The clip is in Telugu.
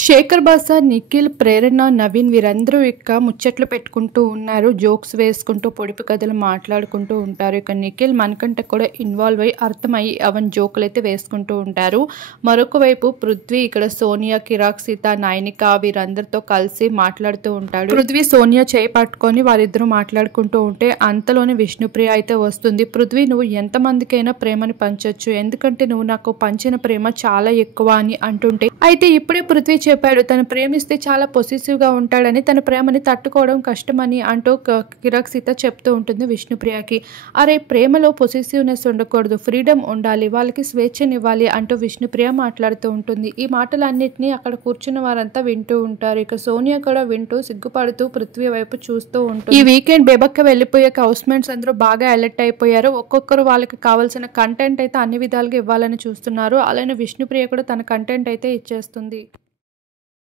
శేఖర్ బాసా, నిఖిల్, ప్రేరణ, నవీన్ వీరందరూ ఇక ముచ్చట్లు పెట్టుకుంటూ ఉన్నారు. జోక్స్ వేసుకుంటూ పొడిపి కథలు మాట్లాడుకుంటూ ఉంటారు. ఇక నిఖిల్ మనకంట కూడా ఇన్వాల్వ్ అయ్యి అర్థమయ్యి అవన్ జోకులు అయితే వేసుకుంటూ ఉంటారు. మరొక వైపు పృథ్వీ ఇక్కడ సోనియా, కిరాక్, సీత, నైనిక వీరందరితో కలిసి మాట్లాడుతూ ఉంటాడు. పృథ్వీ సోనియా చేయి పట్టుకొని వారిద్దరూ మాట్లాడుకుంటూ ఉంటే అంతలోనే విష్ణుప్రియ అయితే వస్తుంది. పృథ్వీ, నువ్వు ఎంతమందికైనా ప్రేమని పంచొచ్చు, ఎందుకంటే నువ్వు నాకు పంచిన ప్రేమ చాలా ఎక్కువ అని అంటుంటే, అయితే ఇప్పుడే పృథ్వీ చెప్పాడు తను ప్రేమిస్తే చాలా పొసెసివ్ గా ఉంటాడని, తన ప్రేమని తట్టుకోవడం కష్టమని అంటూ కిరాక్ సీత చెప్తూ ఉంటుంది విష్ణుప్రియకి. అరే, ప్రేమలో పొసెసివ్నెస్ ఉండకూడదు, ఫ్రీడమ్ ఉండాలి, వాళ్ళకి స్వేచ్ఛనివ్వాలి అంటూ విష్ణుప్రియ మాట్లాడుతూ ఉంటుంది. ఈ మాటలన్నింటినీ అక్కడ కూర్చున్న వారంతా వింటూ ఉంటారు. ఇక సోనియా కూడా వింటూ సిగ్గుపడుతూ పృథ్వీ వైపు చూస్తూ ఉంటుంది. ఈ వీకెండ్ బెబక్క వెళ్ళిపోయాక హౌస్ మేట్స్ అందరూ బాగా అలర్ట్ అయిపోయారు. ఒక్కొక్కరు వాళ్ళకి కావాల్సిన కంటెంట్ అయితే అన్ని విధాలుగా ఇవ్వాలని చూస్తున్నారు. అలానే విష్ణుప్రియ కూడా తన కంటెంట్ అయితే ఇచ్చేస్తుంది.